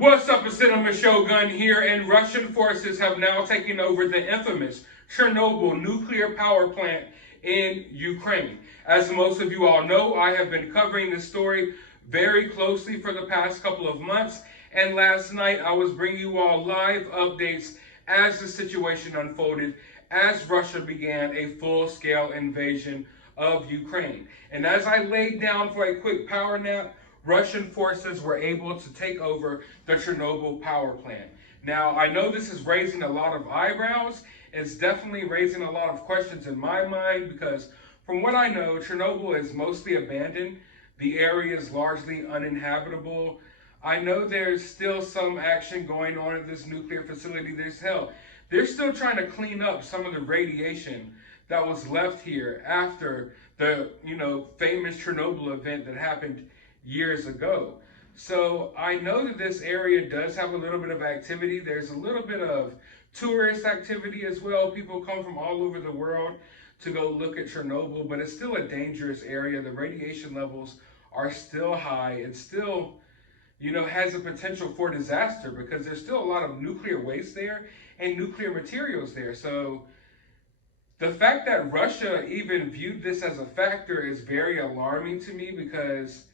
What's up, it's Cinema Shogun here, and Russian forces have now taken over the infamous Chernobyl nuclear power plant in Ukraine. As most of you all know, I have been covering this story very closely for the past couple of months, and last night I was bringing you all live updates as the situation unfolded, as Russia began a full-scale invasion of Ukraine. And as I laid down for a quick power nap, Russian forces were able to take over the Chernobyl power plant. Now, I know this is raising a lot of eyebrows. It's definitely raising a lot of questions in my mind because from what I know, Chernobyl is mostly abandoned. The area is largely uninhabitable. I know there's still some action going on at this nuclear facility. They're still trying to clean up some of the radiation that was left here after the, famous Chernobyl event that happened years ago. So I know that this area does have a little bit of activity. There's a little bit of tourist activity as well. People come from all over the world to go look at Chernobyl, but it's still a dangerous area. The radiation levels are still high. It still, has a potential for disaster because there's still a lot of nuclear waste there and nuclear materials there. So the fact that Russia even viewed this as a factor is very alarming to me because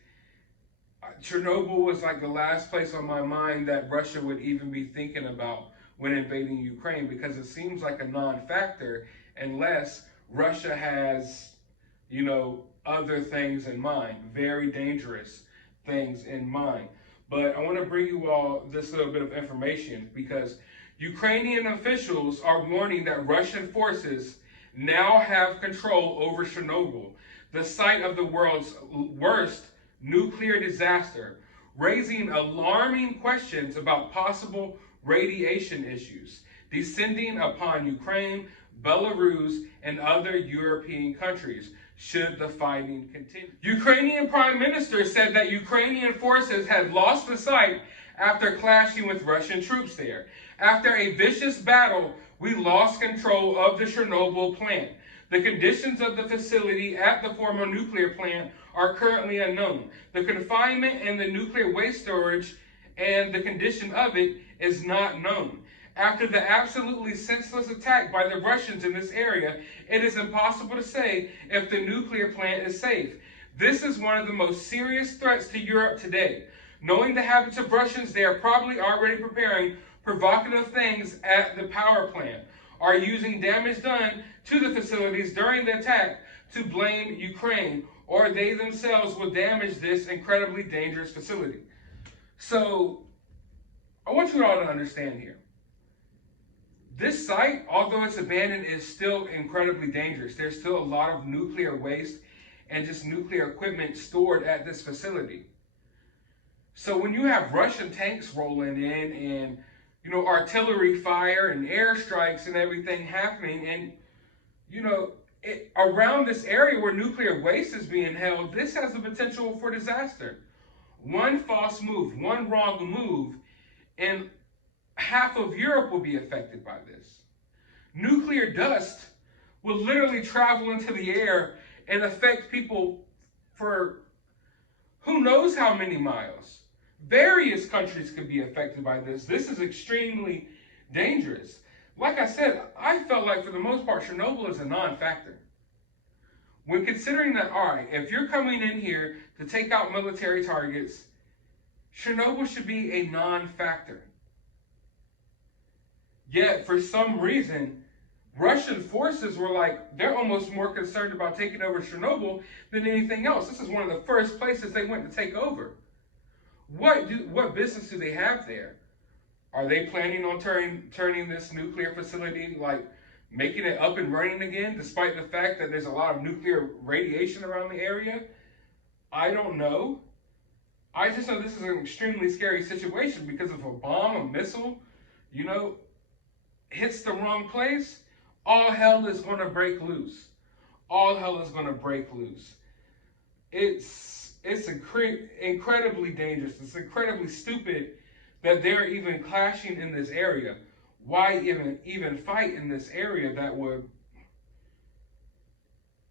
Chernobyl was like the last place on my mind that Russia would even be thinking about when invading Ukraine because it seems like a non-factor unless Russia has, other things in mind, very dangerous things in mind. But I want to bring you all this little bit of information because Ukrainian officials are warning that Russian forces now have control over Chernobyl, the site of the world's worst nuclear disaster, raising alarming questions about possible radiation issues descending upon Ukraine, Belarus, and other European countries should the fighting continue. Ukrainian Prime Minister said that Ukrainian forces had lost the site after clashing with Russian troops there. After a vicious battle, we lost control of the Chernobyl plant. The conditions of the facility at the former nuclear plant are currently unknown. The confinement and the nuclear waste storage and the condition of it is not known. After the absolutely senseless attack by the Russians in this area, it is impossible to say if the nuclear plant is safe. This is one of the most serious threats to Europe today. Knowing the habits of Russians, they are probably already preparing provocative things at the power plant, are using damage done to the facilities during the attack to blame Ukraine, or they themselves will damage this incredibly dangerous facility. So, I want you all to understand here. This site, although it's abandoned, is still incredibly dangerous. There's still a lot of nuclear waste and just nuclear equipment stored at this facility. So when you have Russian tanks rolling in and artillery fire and airstrikes and everything happening, and around this area where nuclear waste is being held, this has the potential for disaster. One false move, one wrong move, and half of Europe will be affected by this. Nuclear dust will literally travel into the air and affect people for who knows how many miles. Various countries could be affected by this. This is extremely dangerous. Like I said, I felt like for the most part, Chernobyl is a non-factor. When considering that, all right, if you're coming in here to take out military targets, Chernobyl should be a non-factor. Yet, for some reason, Russian forces were like, they're almost more concerned about taking over Chernobyl than anything else. This is one of the first places they went to take over. What business do they have there? Are they planning on turning this nuclear facility, making it up and running again, despite the fact that there's a lot of nuclear radiation around the area? I don't know. I just know this is an extremely scary situation because if a bomb, a missile, hits the wrong place, all hell is going to break loose. All hell is going to break loose. It's incredibly dangerous. It's incredibly stupid that they're even clashing in this area. Why even fight in this area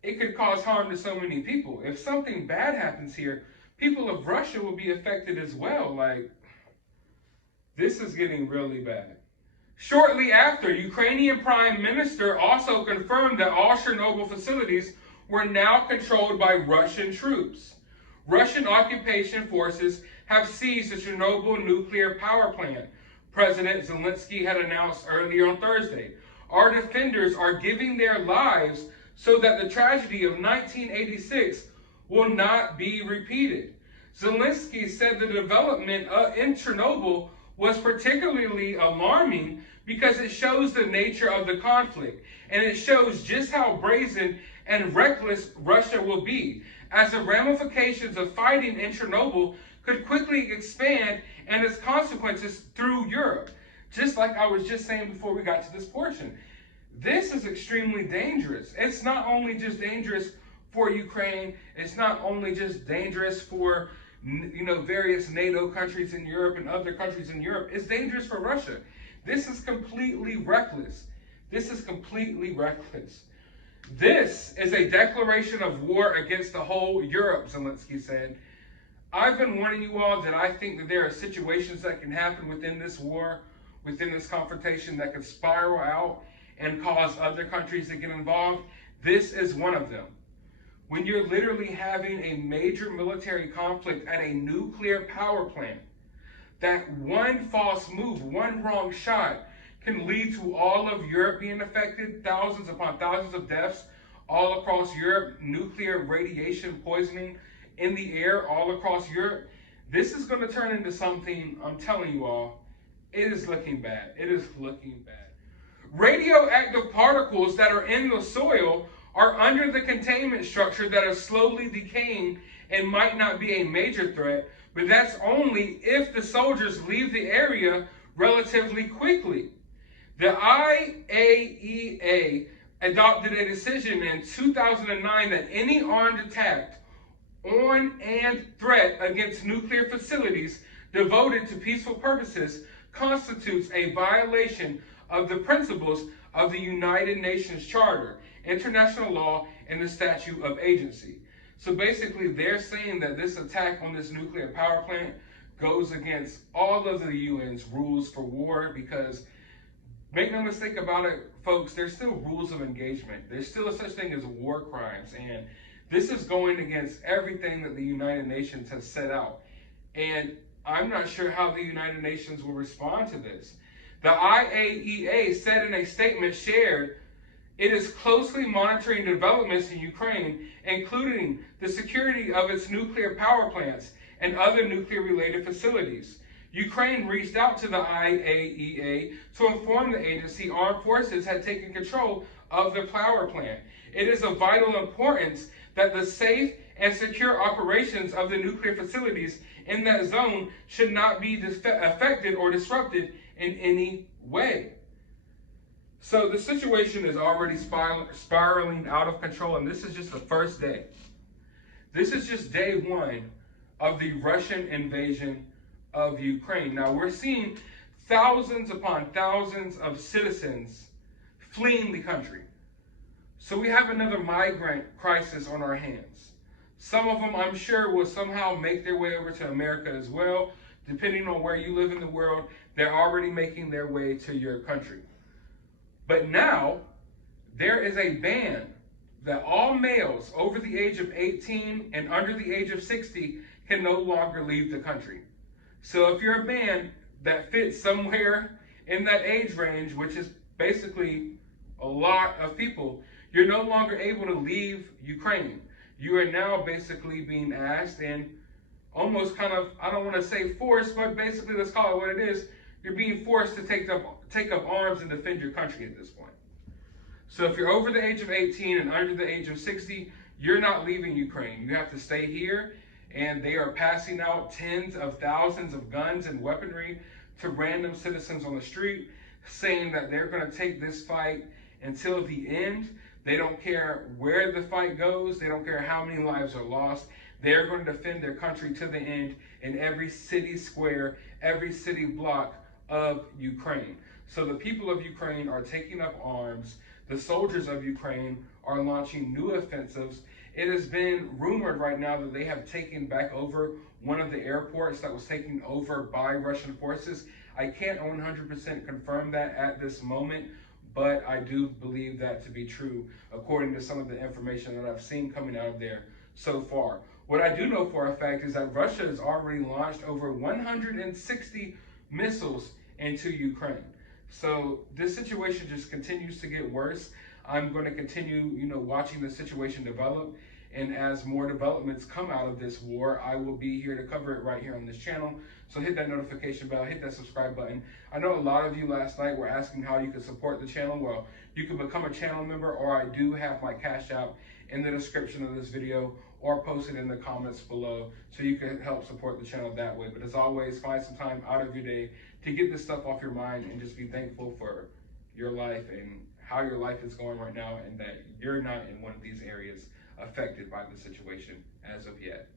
it could cause harm to so many people. If something bad happens here, people of Russia will be affected as well. This is getting really bad. Shortly after, Ukrainian Prime Minister also confirmed that all Chernobyl facilities were now controlled by Russian troops. Russian occupation forces have seized the Chernobyl nuclear power plant, President Zelensky had announced earlier on Thursday. Our defenders are giving their lives so that the tragedy of 1986 will not be repeated. Zelensky said the development in Chernobyl was particularly alarming because it shows the nature of the conflict, and it shows just how brazen and reckless Russia will be, as the ramifications of fighting in Chernobyl could quickly expand and its consequences through Europe. Just like I was just saying before we got to this portion. This is extremely dangerous. It's not only just dangerous for Ukraine, it's not only just dangerous for various NATO countries in Europe and other countries in Europe. It's dangerous for Russia. This is completely reckless. This is completely reckless. This is a declaration of war against the whole Europe, Zelensky said. I've been warning you all that I think that there are situations that can happen within this war, within this confrontation, that could spiral out and cause other countries to get involved. This is one of them. When you're literally having a major military conflict at a nuclear power plant, that one false move, one wrong shot can lead to all of Europe being affected, thousands upon thousands of deaths all across Europe, nuclear radiation poisoning in the air all across Europe. This is going to turn into something, I'm telling you all, it is looking bad. It is looking bad. Radioactive particles that are in the soil are under the containment structure that are slowly decaying and might not be a major threat, but that's only if the soldiers leave the area relatively quickly. The IAEA adopted a decision in 2009 that any armed attack on and threat against nuclear facilities devoted to peaceful purposes constitutes a violation of the principles of the United Nations Charter, international law, and the Statute of Agency. So basically, they're saying that this attack on this nuclear power plant goes against all of the UN's rules for war, because make no mistake about it, folks, there's still rules of engagement. There's still such thing as war crimes, and this is going against everything that the United Nations has set out. And I'm not sure how the United Nations will respond to this. The IAEA said in a statement shared, it is closely monitoring developments in Ukraine, including the security of its nuclear power plants and other nuclear-related facilities. Ukraine reached out to the IAEA to inform the agency armed forces had taken control of the power plant. It is of vital importance that the safe and secure operations of the nuclear facilities in that zone should not be affected or disrupted in any way. So the situation is already spiraling out of control, and this is just the first day. This is just day one of the Russian invasion of Ukraine. Now we're seeing thousands upon thousands of citizens fleeing the country. So we have another migrant crisis on our hands. Some of them, I'm sure, will somehow make their way over to America as well. Depending on where you live in the world, they're already making their way to your country. But now, there is a ban that all males over the age of 18 and under the age of 60 can no longer leave the country. So if you're a man that fits somewhere in that age range, which is basically a lot of people, you're no longer able to leave Ukraine. You are now basically being asked, and almost kind of, I don't want to say forced, but basically let's call it what it is. You're being forced to take up arms and defend your country at this point. So if you're over the age of 18 and under the age of 60, you're not leaving Ukraine. You have to stay here, and they are passing out tens of thousands of guns and weaponry to random citizens on the street, saying that they're going to take this fight until the end. They don't care where the fight goes. They don't care how many lives are lost. They're going to defend their country to the end in every city square, every city block of Ukraine. So the people of Ukraine are taking up arms. The soldiers of Ukraine are launching new offensives It has been rumored right now that they have taken back over one of the airports that was taken over by Russian forces. I can't 100% confirm that at this moment, but I do believe that to be true according to some of the information that I've seen coming out of there so far. What I do know for a fact is that Russia has already launched over 160 missiles into Ukraine. So this situation just continues to get worse. I'm going to continue, watching the situation develop. And as more developments come out of this war, I will be here to cover it right here on this channel. So hit that notification bell, hit that subscribe button. I know a lot of you last night were asking how you can support the channel. Well, you can become a channel member, or I do have my Cash App in the description of this video, or post it in the comments below so you can help support the channel that way. But as always, find some time out of your day to get this stuff off your mind and just be thankful for your life and how your life is going right now, and that you're not in one of these areas affected by the situation as of yet.